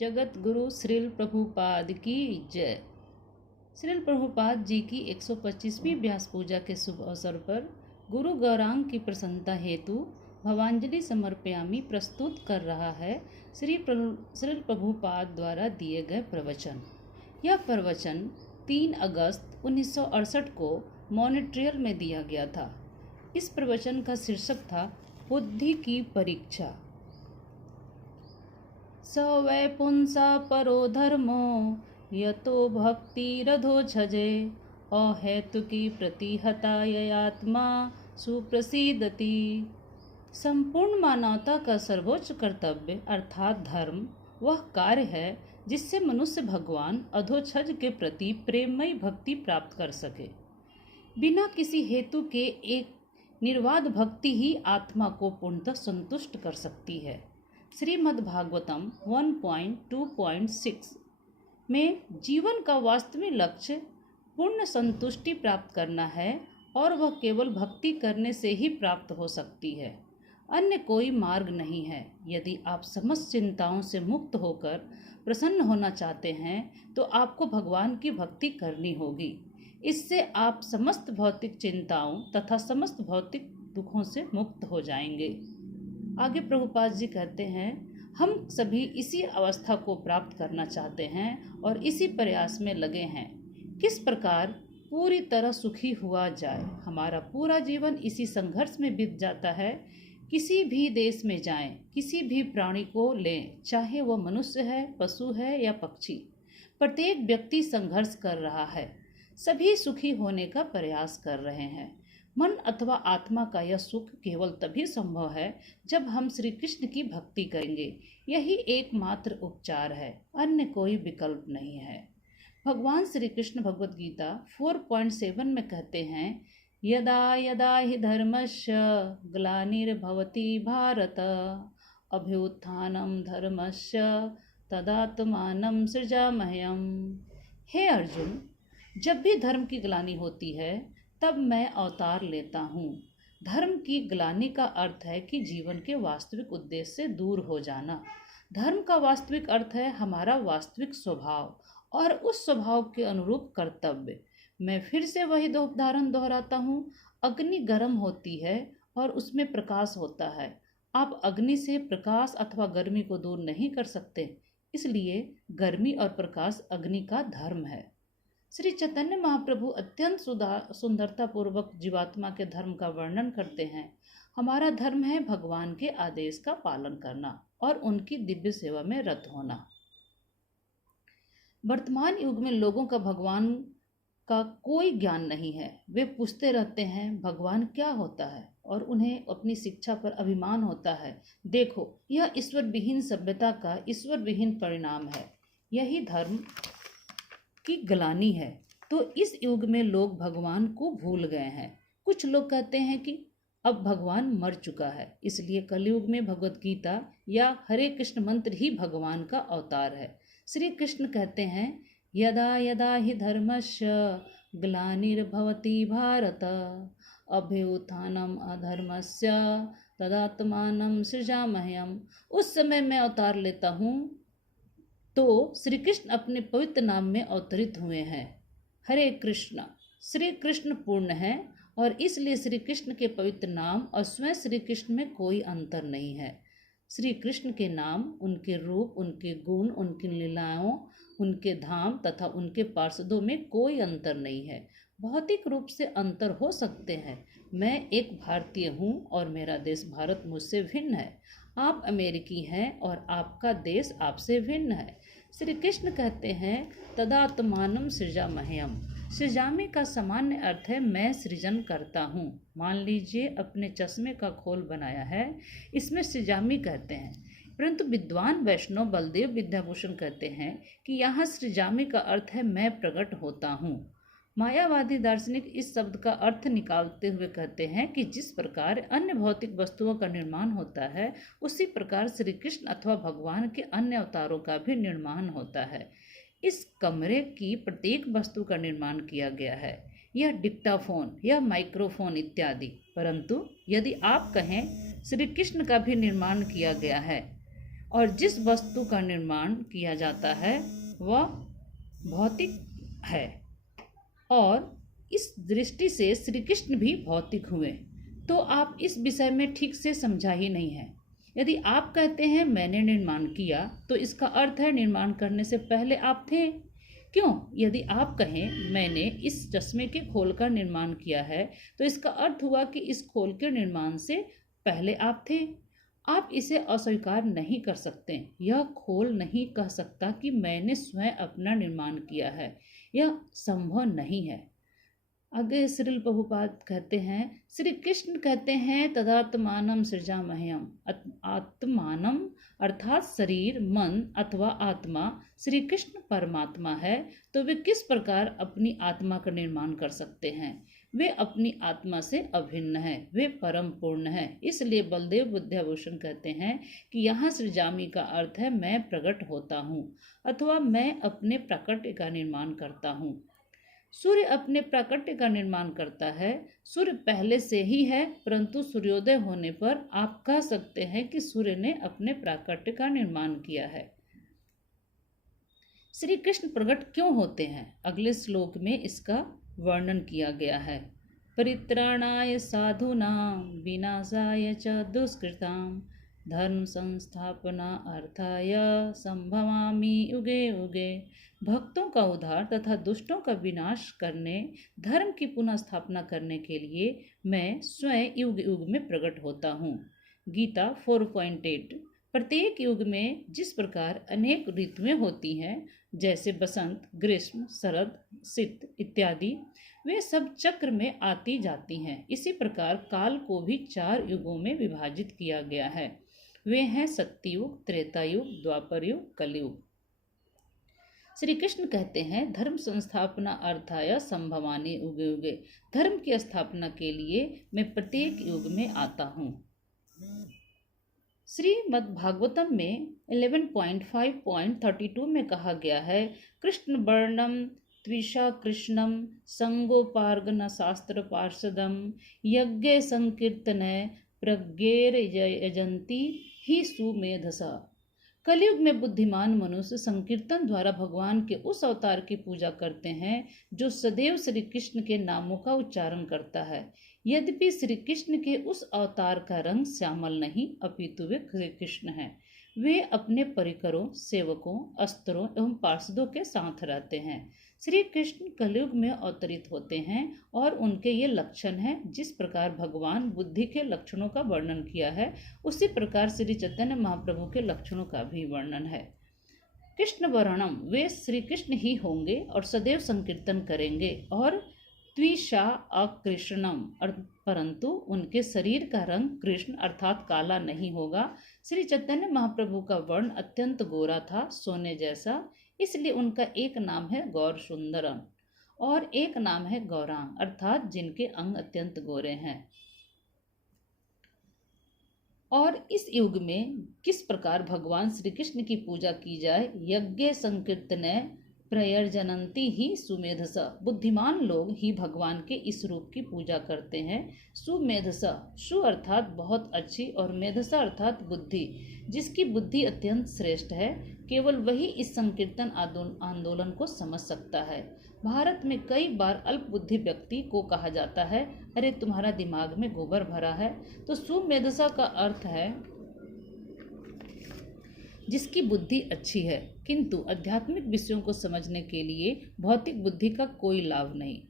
जगत गुरु श्रील प्रभुपाद की जय। श्रील प्रभुपाद जी की 125वीं व्यास पूजा के शुभ अवसर पर गुरु गौरांग की प्रसन्नता हेतु भवांजलि समर्पयामि प्रस्तुत कर रहा है श्रील प्रभुपाद द्वारा दिए गए प्रवचन। यह प्रवचन 3 अगस्त 1968 को मॉन्ट्रियल में दिया गया था। इस प्रवचन का शीर्षक था बुद्धि की परीक्षा। स वै पुंसा परो धर्मो यतो भक्तिरधोक्षजे अहेतुकी प्रतिहता ययात्मा सुप्रसिद्धति। संपूर्ण मानवता का सर्वोच्च कर्तव्य अर्थात धर्म वह कार्य है जिससे मनुष्य भगवान अधोक्षज के प्रति प्रेममयी भक्ति प्राप्त कर सके। बिना किसी हेतु के एक निर्वाद भक्ति ही आत्मा को पूर्णतः संतुष्ट कर सकती है। श्रीमद्भागवतम 1.2.6 में जीवन का वास्तविक लक्ष्य पूर्ण संतुष्टि प्राप्त करना है और वह केवल भक्ति करने से ही प्राप्त हो सकती है। अन्य कोई मार्ग नहीं है। यदि आप समस्त चिंताओं से मुक्त होकर प्रसन्न होना चाहते हैं तो आपको भगवान की भक्ति करनी होगी। इससे आप समस्त भौतिक चिंताओं तथा समस्त भौतिक दुखों से मुक्त हो जाएंगे। आगे प्रभुपाद जी कहते हैं, हम सभी इसी अवस्था को प्राप्त करना चाहते हैं और इसी प्रयास में लगे हैं। किस प्रकार पूरी तरह सुखी हुआ जाए। हमारा पूरा जीवन इसी संघर्ष में बीत जाता है। किसी भी देश में जाएं, किसी भी प्राणी को लें, चाहे वह मनुष्य है, पशु है या पक्षी, प्रत्येक व्यक्ति संघर्ष कर रहा है। सभी सुखी होने का प्रयास कर रहे हैं। मन अथवा आत्मा का यह सुख केवल तभी संभव है जब हम श्री कृष्ण की भक्ति करेंगे। यही एकमात्र उपचार है, अन्य कोई विकल्प नहीं है। भगवान श्री कृष्ण भगवद गीता 4.7 में कहते हैं, यदा यदा हि धर्मस्य ग्लानिर्भवति भारत अभ्युत्थानं धर्मस्य तदात्मानं सृजाम्यहम्। हे अर्जुन, जब भी धर्म की ग्लानि होती है तब मैं अवतार लेता हूँ। धर्म की ग्लानि का अर्थ है कि जीवन के वास्तविक उद्देश्य से दूर हो जाना। धर्म का वास्तविक अर्थ है हमारा वास्तविक स्वभाव और उस स्वभाव के अनुरूप कर्तव्य। मैं फिर से वही दो उदाहरण दोहराता हूँ। अग्नि गर्म होती है और उसमें प्रकाश होता है। आप अग्नि से प्रकाश अथवा गर्मी को दूर नहीं कर सकते, इसलिए गर्मी और प्रकाश अग्नि का धर्म है। श्री चैतन्य महाप्रभु अत्यंत सुंदरता पूर्वक जीवात्मा के धर्म का वर्णन करते हैं। हमारा धर्म है भगवान के आदेश का पालन करना और उनकी दिव्य सेवा में रत होना। वर्तमान युग में लोगों का भगवान का कोई ज्ञान नहीं है। वे पूछते रहते हैं भगवान क्या होता है और उन्हें अपनी शिक्षा पर अभिमान होता है। देखो, यह ईश्वर विहीन सभ्यता का ईश्वर विहीन परिणाम है। यही धर्म की ग्लानि है। तो इस युग में लोग भगवान को भूल गए हैं। कुछ लोग कहते हैं कि अब भगवान मर चुका है, इसलिए कलयुग में भगवद गीता या हरे कृष्ण मंत्र ही भगवान का अवतार है। श्री कृष्ण कहते हैं, यदा यदा हि धर्मस्य ग्लानिर्भवति भारत अभ्युत्थानम् अधर्मस्य तदात्मानं सृजाम्यहम्। उस समय मैं अवतार लेता हूँ। तो श्री कृष्ण अपने पवित्र नाम में अवतरित हुए हैं। हरे कृष्ण। श्री कृष्ण पूर्ण है और इसलिए श्री कृष्ण के पवित्र नाम और स्वयं श्री कृष्ण में कोई अंतर नहीं है। श्री कृष्ण के नाम, उनके रूप, उनके गुण, उनकी लीलाओं, उनके धाम तथा उनके पार्षदों में कोई अंतर नहीं है। भौतिक रूप से अंतर हो सकते हैं। मैं एक भारतीय हूँ और मेरा देश भारत मुझसे भिन्न है। आप अमेरिकी हैं और आपका देश आपसे भिन्न है। श्री कृष्ण कहते हैं, तदात्मानं सृजाम्यहम्। सृजामि का सामान्य अर्थ है मैं सृजन करता हूँ। मान लीजिए अपने चश्मे का खोल बनाया है, इसमें सृजामि कहते हैं। परंतु विद्वान वैष्णव बलदेव विद्याभूषण कहते हैं कि यहाँ सृजामि का अर्थ है मैं प्रकट होता हूँ। मायावादी दार्शनिक इस शब्द का अर्थ निकालते हुए कहते हैं कि जिस प्रकार अन्य भौतिक वस्तुओं का निर्माण होता है, उसी प्रकार श्री कृष्ण अथवा भगवान के अन्य अवतारों का भी निर्माण होता है। इस कमरे की प्रत्येक वस्तु का निर्माण किया गया है। यह डिक्टाफोन, यह माइक्रोफोन इत्यादि। परंतु यदि आप कहें श्री कृष्ण का भी निर्माण किया गया है और जिस वस्तु का निर्माण किया जाता है वह भौतिक है। और इस दृष्टि से श्री कृष्ण भी भौतिक हुए। तो आप इस विषय में ठीक से समझा ही नहीं है। यदि आप कहते हैं मैंने निर्माण किया तो इसका अर्थ है निर्माण करने से पहले आप थे। क्यों? यदि आप कहें मैंने इस चश्मे के खोल का निर्माण किया है तो इसका अर्थ हुआ कि इस खोल के निर्माण से पहले आप थे। आप इसे अस्वीकार नहीं कर सकते। यह खोल नहीं कह सकता कि मैंने स्वयं अपना निर्माण किया है। यह संभव नहीं है। आगे श्रील प्रभुपाद कहते हैं, श्री कृष्ण कहते हैं तदात्मानम सृजामह्यम। आत्मानम अर्थात शरीर, मन अथवा आत्मा श्री कृष्ण परमात्मा है, तो वे किस प्रकार अपनी आत्मा का निर्माण कर सकते हैं? वे अपनी आत्मा से अभिन्न है, वे परम पूर्ण है। इसलिए बलदेव विद्याभूषण कहते हैं कि यहाँ सृजामी का अर्थ है मैं प्रकट होता हूँ अथवा मैं अपने प्राकट्य का निर्माण करता हूँ। सूर्य अपने प्राकट्य का निर्माण करता है। सूर्य पहले से ही है, परंतु सूर्योदय होने पर आप कह सकते हैं कि सूर्य ने अपने प्राकट्य का निर्माण किया है। श्री कृष्ण प्रकट क्यों होते हैं? अगले श्लोक में इसका वर्णन किया गया है। परित्राणाय साधूनां विनाशाय च दुष्कृतां धर्म संस्थापना अर्थाय संभवामि युगे युगे। भक्तों का उद्धार तथा दुष्टों का विनाश करने, धर्म की पुनः स्थापना करने के लिए मैं स्वयं युग युग में प्रकट होता हूँ। गीता 4.8। प्रत्येक युग में जिस प्रकार अनेक ऋतुएं होती हैं, जैसे बसंत, ग्रीष्म, शरद, शीत इत्यादि, वे सब चक्र में आती जाती हैं। इसी प्रकार काल को भी 4 युगों में विभाजित किया गया है। वे हैं सत्ययुग, त्रेता युग, द्वापर युग, कलयुग। श्री कृष्ण कहते हैं धर्म संस्थापना अर्थाय संभवानि युगे युगे। धर्म की स्थापना के लिए मैं प्रत्येक युग में आता हूँ। श्रीमद् भागवतम में 11.5.32 में कहा गया है, कृष्ण वर्णम त्विषा कृष्णम संगोपार्गन शास्त्र पार्षदम यज्ञ संकीर्तन प्रज्ञेर यजंती ही सुमेधसा। कलयुग में बुद्धिमान मनुष्य संकीर्तन द्वारा भगवान के उस अवतार की पूजा करते हैं जो सदैव श्री कृष्ण के नामों का उच्चारण करता है। यद्यपि श्री कृष्ण के उस अवतार का रंग श्यामल नहीं, अपितु वे श्री कृष्ण हैं। वे अपने परिकरों, सेवकों, अस्त्रों एवं पार्षदों के साथ रहते हैं। श्री कृष्ण कलयुग में अवतरित होते हैं और उनके ये लक्षण हैं। जिस प्रकार भगवान बुद्धि के लक्षणों का वर्णन किया है, उसी प्रकार श्री चैतन्य महाप्रभु के लक्षणों का भी वर्णन है। कृष्ण वर्णम, वे श्री कृष्ण ही होंगे और सदैव संकीर्तन करेंगे। और त्विषा अकृष्णम, परंतु उनके शरीर का रंग कृष्ण अर्थात काला नहीं होगा। श्री चैतन्य महाप्रभु का वर्ण अत्यंत गोरा था, सोने जैसा। इसलिए उनका एक नाम है गौर सुंदरम और एक नाम है गौरांग, अर्थात जिनके अंग अत्यंत गोरे हैं। और इस युग में किस प्रकार भगवान श्री कृष्ण की पूजा की जाए? यज्ञ संकीर्तन प्रयर्जनंती ही सुमेधसा। बुद्धिमान लोग ही भगवान के इस रूप की पूजा करते हैं। सुमेधसा, सु अर्थात बहुत अच्छी और मेधसा अर्थात बुद्धि। जिसकी बुद्धि अत्यंत श्रेष्ठ है, केवल वही इस संकीर्तन आंदोलन को समझ सकता है। भारत में कई बार अल्प बुद्धि व्यक्ति को कहा जाता है, अरे तुम्हारा दिमाग में गोबर भरा है। तो सुमेधसा का अर्थ है जिसकी बुद्धि अच्छी है, किंतु आध्यात्मिक विषयों को समझने के लिए भौतिक बुद्धि का कोई लाभ नहीं।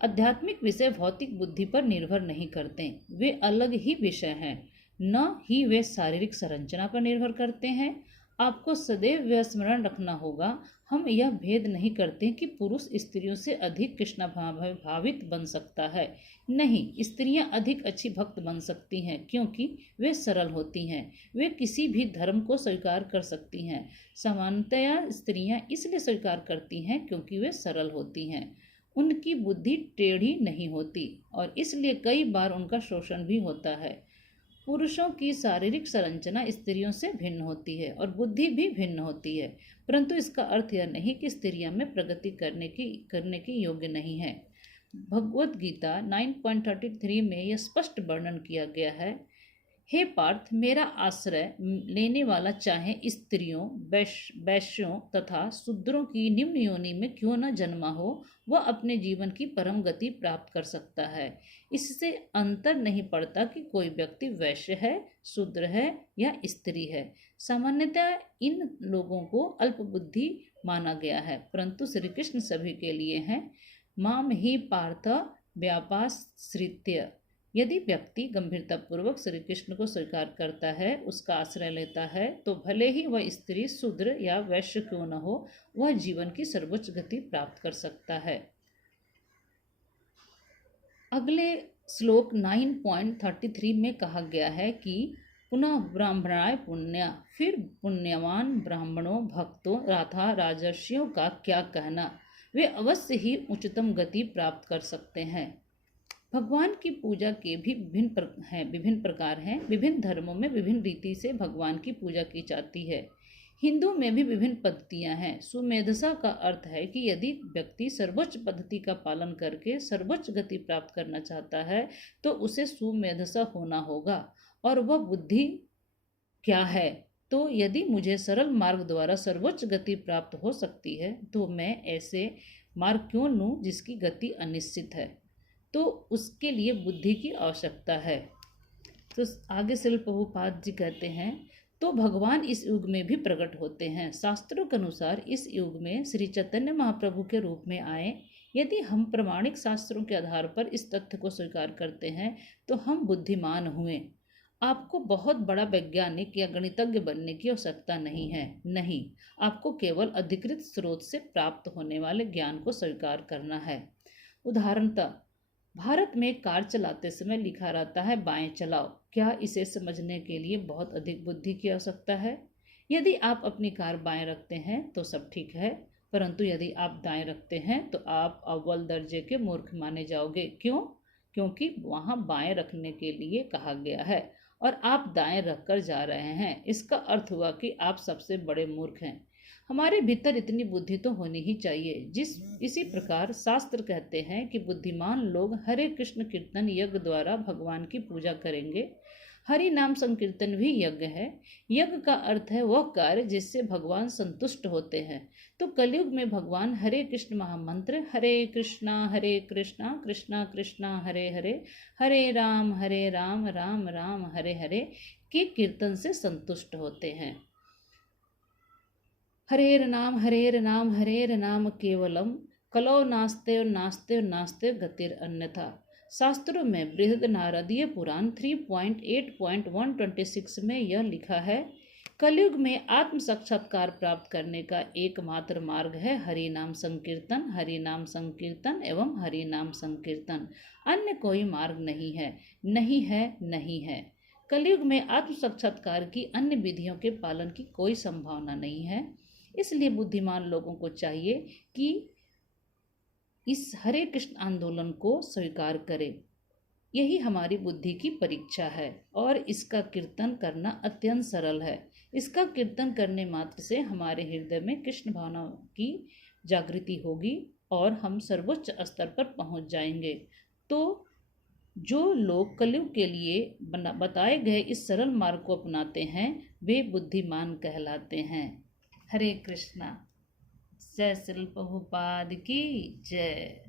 आध्यात्मिक विषय भौतिक बुद्धि पर निर्भर नहीं करते, वे अलग ही विषय हैं, न ही वे शारीरिक संरचना पर निर्भर करते हैं। आपको सदैव यह स्मरण रखना होगा, हम यह भेद नहीं करते कि पुरुष स्त्रियों से अधिक कृष्ण भावित बन सकता है। नहीं, स्त्रियां अधिक अच्छी भक्त बन सकती हैं क्योंकि वे सरल होती हैं। वे किसी भी धर्म को स्वीकार कर सकती हैं। सामान्यतया स्त्रियां इसलिए स्वीकार करती हैं क्योंकि वे सरल होती हैं। उनकी बुद्धि टेढ़ी नहीं होती और इसलिए कई बार उनका शोषण भी होता है। पुरुषों की शारीरिक संरचना स्त्रियों से भिन्न होती है और बुद्धि भी भिन्न होती है, परंतु इसका अर्थ यह नहीं कि स्त्रियां में प्रगति करने की योग्य नहीं है। भगवद गीता 9.33 में यह स्पष्ट वर्णन किया गया है हे पार्थ, मेरा आश्रय लेने वाला चाहे स्त्रियों, वैश्यों तथा शूद्रों की निम्न योनि में क्यों न जन्मा हो, वह अपने जीवन की परम गति प्राप्त कर सकता है। इससे अंतर नहीं पड़ता कि कोई व्यक्ति वैश्य है, शूद्र है या स्त्री है। सामान्यतः इन लोगों को अल्पबुद्धि माना गया है, परंतु श्री कृष्ण सभी के लिए हैं। माम ही पार्थ व्यापाश्रित्य। यदि व्यक्ति गंभीरतापूर्वक श्री कृष्ण को स्वीकार करता है, उसका आश्रय लेता है, तो भले ही वह स्त्री, शूद्र या वैश्य क्यों न हो, वह जीवन की सर्वोच्च गति प्राप्त कर सकता है। अगले श्लोक 9.33 में कहा गया है कि पुनः ब्राह्मणाय पुण्य, फिर पुण्यवान ब्राह्मणों, भक्तों तथा राजर्षियों का क्या कहना, वे अवश्य ही उच्चतम गति प्राप्त कर सकते हैं। भगवान की पूजा के भी विभिन्न प्रकार हैं। विभिन्न धर्मों में विभिन्न रीति से भगवान की पूजा की जाती है। हिंदू में भी विभिन्न पद्धतियां हैं। सुमेधसा का अर्थ है कि यदि व्यक्ति सर्वोच्च पद्धति का पालन करके सर्वोच्च गति प्राप्त करना चाहता है, तो उसे सुमेधसा होना होगा। और वह बुद्धि क्या है? तो यदि मुझे सरल मार्ग द्वारा सर्वोच्च गति प्राप्त हो सकती है, तो मैं ऐसे मार्ग क्यों लूं जिसकी गति अनिश्चित है? तो उसके लिए बुद्धि की आवश्यकता है। तो आगे श्रील प्रभुपाद जी कहते हैं, तो भगवान इस युग में भी प्रकट होते हैं। शास्त्रों के अनुसार इस युग में श्री चैतन्य महाप्रभु के रूप में आए। यदि हम प्रमाणिक शास्त्रों के आधार पर इस तथ्य को स्वीकार करते हैं, तो हम बुद्धिमान हुए। आपको बहुत बड़ा वैज्ञानिक या गणितज्ञ बनने की आवश्यकता नहीं है। नहीं, आपको केवल अधिकृत स्रोत से प्राप्त होने वाले ज्ञान को स्वीकार करना है। उदाहरणतः भारत में कार चलाते समय लिखा रहता है बाएं चलाओ। क्या इसे समझने के लिए बहुत अधिक बुद्धि की आवश्यकता है? यदि आप अपनी कार बाएं रखते हैं तो सब ठीक है, परंतु यदि आप दाएं रखते हैं तो आप अव्वल दर्जे के मूर्ख माने जाओगे। क्यों? क्योंकि वहां बाएं रखने के लिए कहा गया है और आप दाएं रखकर जा रहे हैं। इसका अर्थ हुआ कि आप सबसे बड़े मूर्ख हैं। हमारे भीतर इतनी बुद्धि तो होनी ही चाहिए। इसी प्रकार शास्त्र कहते हैं कि बुद्धिमान लोग हरे कृष्ण कीर्तन यज्ञ द्वारा भगवान की पूजा करेंगे। हरि नाम संकीर्तन भी यज्ञ है। यज्ञ का अर्थ है वह कार्य जिससे भगवान संतुष्ट होते हैं। तो कलयुग में भगवान हरे कृष्ण महामंत्र हरे कृष्णा कृष्णा कृष्णा हरे हरे, हरे राम राम राम हरे हरे के कीर्तन से संतुष्ट होते हैं। हरेर नाम केवलम कलौ नास्ते नास्ते नास्ते गतिर अन्यथा। शास्त्रों में बृहद नारदीय पुराण 3.8.126 में यह लिखा है, कलयुग में आत्म साक्षात्कार प्राप्त करने का एकमात्र मार्ग है हरि नाम संकीर्तन एवं हरि नाम संकीर्तन। अन्य कोई मार्ग नहीं है, नहीं है, नहीं है। कलयुग में आत्म साक्षात्कार की अन्य विधियों के पालन की कोई संभावना नहीं है। इसलिए बुद्धिमान लोगों को चाहिए कि इस हरे कृष्ण आंदोलन को स्वीकार करें। यही हमारी बुद्धि की परीक्षा है और इसका कीर्तन करना अत्यंत सरल है। इसका कीर्तन करने मात्र से हमारे हृदय में कृष्ण भावना की जागृति होगी और हम सर्वोच्च स्तर पर पहुंच जाएंगे। तो जो लोग कलयुग के लिए बताए गए इस सरल मार्ग को अपनाते हैं, वे बुद्धिमान कहलाते हैं। हरे कृष्णा। जय श्री प्रभुपाद की जय।